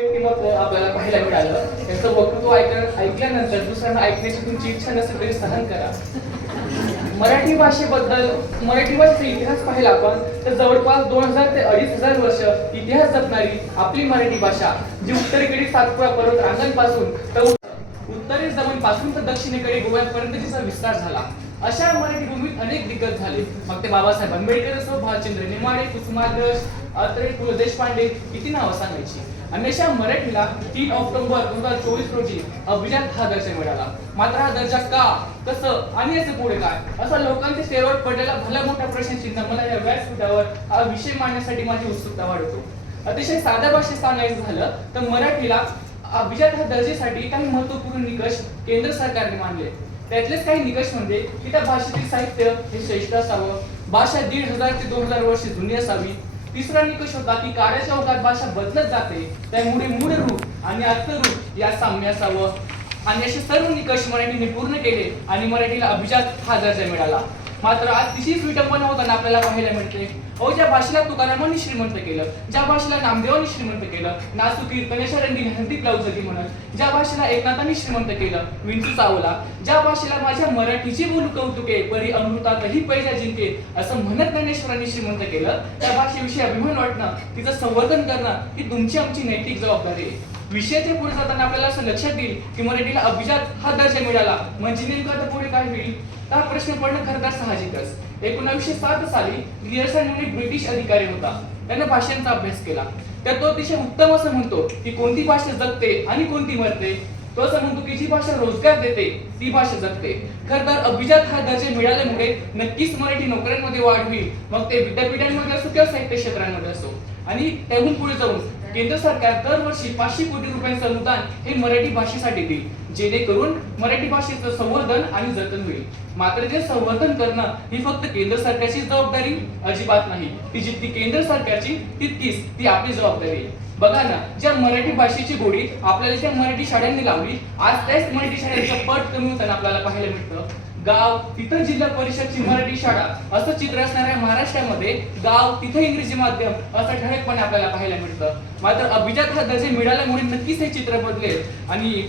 व्यक्तिमत्व आपल्याला पाहायला मिळालं. त्यांचं वक्तृत्व ऐकलं ऐकल्यानंतर दुसऱ्यांना ऐकण्याची तुमची इच्छा नसेल तरी सहन करा. मराठी भाषेबद्दल मराठी भाषेचा इतिहास पाहिला आपण तर जवळपास दोन हजार ते अडीच हजार वर्ष इतिहास जपणारी आपली मराठी भाषा जी उत्तरेकडे सातपुडा पर्वत रांगांपासून तर उत्तरेस जमीनपासून तर दक्षिणेकडे गोव्यापर्यंत तिचा विस्तार झाला. अशा मराठी भूमीत अनेक दिग्गज झाले. मग ते बाबासाहेब आंबेडकर असो भालचंद्र नेमाडे कुसुमाग्रज अत्रे कुल देशपांडे किती नावं सांगायची? आणि मराठीला तीन ऑक्टोबर दोन हजार चोवीस रोजी अभिजात हा दर्जा मिळाला. मात्र हा दर्जा का कसं आणि याचं पुढे काय? असा लोकांच्या चेहऱ्यावर पडलेला भला मोठा प्रश्न चिन्ह मला या व्यासपीठावर हा विषय मांडण्यासाठी माझी उत्सुकता वाढवतो. अतिशय साध्या भाषेत सांगायचं झालं तर मराठीला अभिजात हा दर्जेसाठी काही महत्त्वपूर्ण निकष केंद्र सरकारने मानले. त्यातलेच काही निकष म्हणजे की त्या भाषेतील साहित्य हे श्रेष्ठ असावं. भाषा दीड हजार ते दोन हजार वर्ष जुनी असावी. तिसरा निकष होता की काळाच्या ओघात भाषा बदलत जाते. त्यामुळे मूळ रूप आणि अर्थरूप या साम्य असावं. आणि असे सर्व निकष मराठीने पूर्ण केले आणि मराठीला अभिजात हा दर्जा मिळाला. मात्र आज तिशीच विटंबना होताना आपल्याला पाहायला मिळते. अहो ज्या भाषेला तुकारामांनी श्रीमंत केलं ज्या भाषेला नामदेवांनी श्रीमंत केलं नासुकी कनेश्वरंनी हंदीप लावजगी म्हणत ज्या भाषेला एकनाथांनी श्रीमंत केलं विंटू चावला ज्या भाषेला माझ्या मराठीची बोलू कौतुके परी अमृतातही पैजा जिंके असं म्हणत ज्ञानेश्वरांनी श्रीमंत केलं त्या भाषेविषयी अभिमान वाटणं तिचं संवर्धन करणं ही तुमची आमची नैतिक जबाबदारी आहे. विषयाच्या पुढे जाताना आपल्याला असं लक्षात येईल की मराठीला अभिजात हा दर्जा मिळाला. म्हणजे नेमकं आता पुढे काय होईल? हा प्रश्न पडणं खरंतर साहजिकच. एकोणावीसशे सात साली रिअर्सन म्हणून ब्रिटिश अधिकारी होता. त्यानं भाषांचा अभ्यास केला. तर तो अतिशय उत्तम असं म्हणतो की कोणती भाषा जगते आणि कोणती मरते? तो असं म्हणतो की जी भाषा रोजगार देते ती भाषा जगते. खरंतर अभिजात हा दर्जा मिळाल्यामुळे नक्कीच मराठी नोकऱ्यांमध्ये वाढ होईल. मग ते विद्यापीठांमध्ये असो किंवा साहित्य क्षेत्रांमध्ये असो. आणि त्याहून पुढे जाऊन केंद्र सरकार दरवर्षी पाचशे कोटी रुपयांचं अनुदान हे मराठी भाषेसाठी देईल जेणेकरून मराठी भाषेचं संवर्धन आणि जतन होईल. मात्र ते संवर्धन करणं ही फक्त केंद्र सरकारची जबाबदारी अजिबात नाही. ती जितकी केंद्र सरकारची तितकीच ती आपली जबाबदारी आहे. बघा ना ज्या मराठी भाषेची गोडी आपल्याला त्या मराठी शाळांनी लावली आज त्याच मराठी शाळांचं पट कमी होताना आपल्याला पाहायला मिळतं. गाव तिथं जिल्हा परिषदची मराठी शाळा असं चित्र असणाऱ्या महाराष्ट्रामध्ये गाव तिथे इंग्रजी माध्यम असं ठळकपणे आपल्याला पाहायला मिळतं. मात्र अभिजात हा दर्जे मिळाल्यामुळे नक्कीच हे चित्र बदलेल. आणि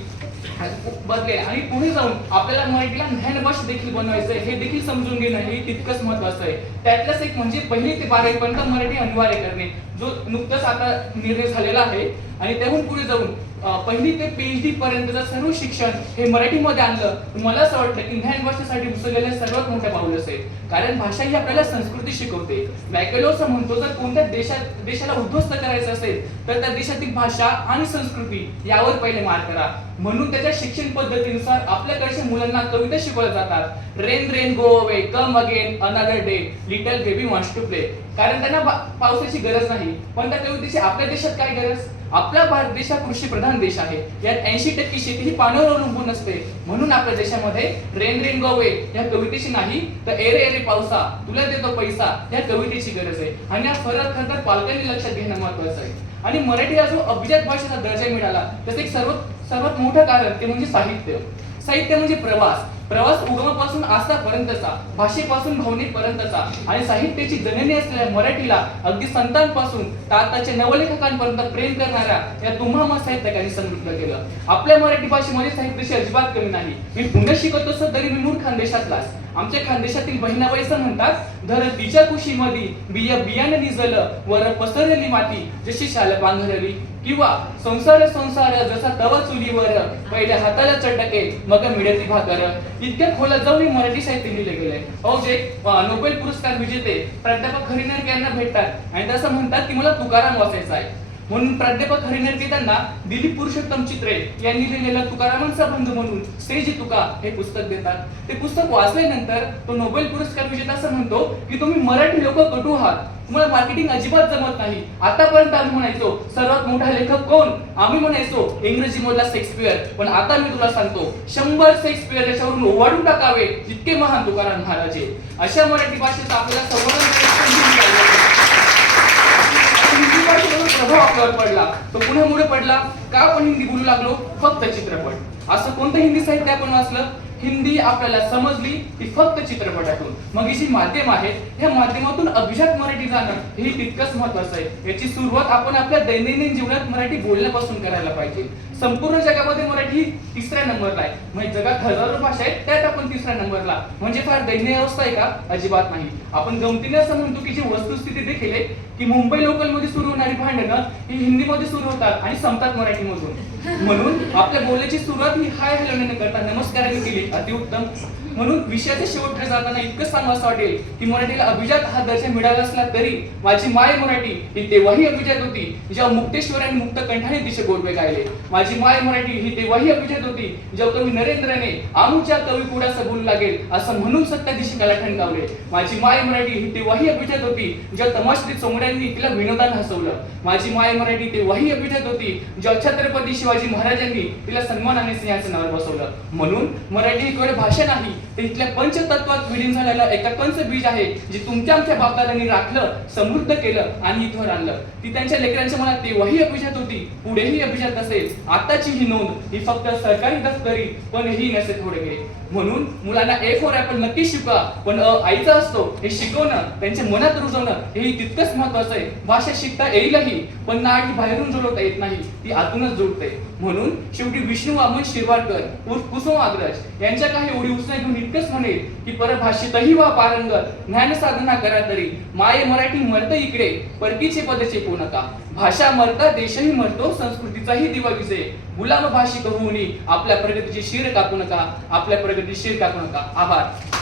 बदले आणि पुढे जाऊन आपल्याला मराठीला ज्ञानभाषा देखील बनवायचं आहे हे देखील समजून घेणं हे तितकंच महत्वाचं आहे. त्यातलंच एक म्हणजे पहिली ते बारावीपर्यंत मराठी अनिवार्य करणे जो नुकताच आता निर्णय झालेला आहे. आणि त्याहून पुढे जाऊन पहिली ते पीएचडी पर्यंतचं सर्व शिक्षण हे मराठीमध्ये आणलं. मला असं वाटतं की ज्ञान भाषेसाठी उचललेलं सर्वात मोठं पाऊल असेल कारण भाषा ही आपल्याला संस्कृती शिकवते. मॅकेलो असं म्हणतो जर कोणत्या देशात देशाला उद्ध्वस्त करायचं असेल तर त्या देशातील भाषा आणि संस्कृती यावर पहिले मार करा. म्हणून त्याच्या शिक्षण पद्धतीनुसार आपल्याकडच्या मुलांना कविता शिकवल्या जातात. Rain rain go away come again another day little baby wants to play. कारण त्यांना पावसाची गरज नाही. पण त्या कवितेची आपल्या देशात काय गरज? आपला भारत देश हा कृषी प्रधान देश आहे. यात ऐंशी टक्के शेती ही पाण्यावर अवलंबून असते म्हणून आपल्या देशामध्ये रेन रेन गोवे या कवितेची नाही तर एरे एरे पावसा तुला देतो पैसा या कवितेची गरज आहे. आणि हा फरक खरं तर पालकांनी लक्षात घेणं महत्वाचं आहे. आणि मराठीला जो अभिजात भाषेचा दर्जा मिळाला त्याचं एक सर्वात सर्वात मोठं कारण ते म्हणजे साहित्य. साहित्य म्हणजे प्रवास. प्रवास उगमापासून आस्थापर्यंतचा भाषेपासून भावनेपर्यंतचा आणि साहित्याची जननी असलेल्या मराठीला अगदी संतांपासून ताताच्या नवलेखकांपर्यंत प्रेम करणाऱ्या या तुम्हा साहित्यकांनी समृद्ध केलं. आपल्या मराठी भाषेमध्ये साहित्याची अजिबात कमी नाही. मी पुणे शिकत असो तरी मी मूळ खानदेशातलाच. आमच्या खानदेशातील बहिणाबाई असं म्हणतात धर तिच्या कुशीमध्ये बिया बियाणे निजल वर पसरलेली माती जशी शाल पांघरली. किंवा संसार संसार जसा तवा चुलीवर पहिल्या हाताला चटके मग मिळती भाकर. इतक्या खोलात जाऊन मी मराठी साहित्य लिहिले गेले अहो जे नोबेल पुरस्कार विजेते प्राध्यापक हरिनर यांना भेटतात. आणि तसं म्हणतात की मला तुकाराम वाचायचा आहे. म्हणून प्राध्यापक हरिनरके त्यांना दिलीप पुरुषोत्तम चित्रे. यांनी लिहिलेलं तुकारामांचा बंधू म्हणून सेज तुका हे पुस्तक देतात. ते पुस्तक वाचल्यानंतर तो नोबेल पुरस्कार विजेता असं म्हणतो की तुम्ही मराठी लोक कटू आहात. तुम्हाला मार्केटिंग अजिबात जमत नाही. आतापर्यंत आम्ही म्हणायचो सर्वात मोठा लेखक कोण? आम्ही म्हणायचो इंग्रजी मधला शेक्सपियर. पण आता मी तुला सांगतो शंभर शेक्सपियर याच्यावरून ओवाळून टाकावे जितके महान तुकाराम महाराजे. अशा मराठी भाषेचा आपल्याला संवर्धन करण्याची संधी मिळाली आहे. हिंदी भाषेवर प्रभाव आपल्यावर पडला. तो पुण्यामुळे पडला. का आपण हिंदी बोलू लागलो? फक्त चित्रपट. असं कोणतं हिंदी साहित्य आपण वाचलं? हिंदी आपल्याला समजली ती फक्त चित्रपटातून. मग ही जी माध्यम आहेत ह्या माध्यमातून अभिजात मराठी जाणं हे तितकंच महत्वाचं आहे. याची सुरुवात आपण आपल्या दैनंदिन जीवनात मराठी बोलण्यापासून करायला पाहिजे. संपूर्ण जगामध्ये मराठी तिसऱ्या नंबरला आहे. म्हणजे जगात हजारो भाषा आहेत त्यात आपण तिसऱ्या नंबरला. म्हणजे फार दैनीय अवस्था आहे का? अजिबात नाही. आपण गमतीने असं म्हणतो की जी वस्तुस्थिती देखील आहे की मुंबई लोकलमध्ये सुरू होणारी भांडणं ही हिंदीमध्ये सुरू होतात आणि संपतात मराठीमधून. म्हणून आपल्या बोलण्याची सुरुवात ही हाय हॅलो करता नमस्काराने केली. अतिउत्तम. म्हणून विषयाच्या शेवटकडे जाताना इतकं सांगावं असं वाटेल की मराठीला अभिजात हा दर्जा मिळाला असला तरी माझी माय मराठी ही तेव्हाही अभिजात होती जेव्हा मुक्तेश्वर आणि मुक्त कंठाने तिचे गोडवे गायले. माझी माय मराठी ही तेव्हाही अभिजात होती जेव्हा कवी नरेंद्रने आमच्या कवी पुढास सगून लागेल असं म्हणून सत्याधीशी कला ठणकावले. माझी माय मराठी ही तेव्हाही अभिजात होती जेव्हा तमाशे चोमड्यांनी तिला विनोदान हसवलं. माझी माय मराठी तेव्हाही अभिजात होती जेव्हा छत्रपती शिवाजी महाराजांनी तिला सन्मानाने सिंहासनावर बसवलं. म्हणून मराठी ही केवळ भाषा नाही ते इथल्या पंचतत्वात विलीन झालेलं एका कंच बीज आहे जे तुमच्या आमच्या बापदादांनी राखलं समृद्ध केलं आणि इथवर आणलं. ती त्यांच्या लेकरांच्या मनात तेव्हाही अभिजात होती पुढेही अभिजात असेल. आताची ही नोंद ही फक्त सरकारी दफ्तरी पण ही नसे थोडे म्हणून मुलांना ए फॉर ऍपल नक्की शिकवा पण अ आईचा असतो हे शिकवणं त्यांच्या मनात रुजवणं हे तितकंच महत्वाचं आहे. भाषा शिकता येईलही पण ना ही बाहेरून जुळवता येत नाही ती आतूनच जुळते. म्हणून शेवटी विष्णू वामन शिरवाडकर उर्फ कुसुम अग्रज यांच्या काही ओढी उसने घेऊन इतकंच म्हणेल की परभाषितही वा पारंग ज्ञान साधना करा तरी. माये मराठी मरत इकडे परकीचे पद चेपू नका. भाषा मरता देशही मरतो संस्कृतीचाही दिवा विजय. गुलाम भाषिक होऊनी आपल्या प्रगतीची शिर टाकू नका आपल्या प्रगतीची शिर टाकू नका. आभार.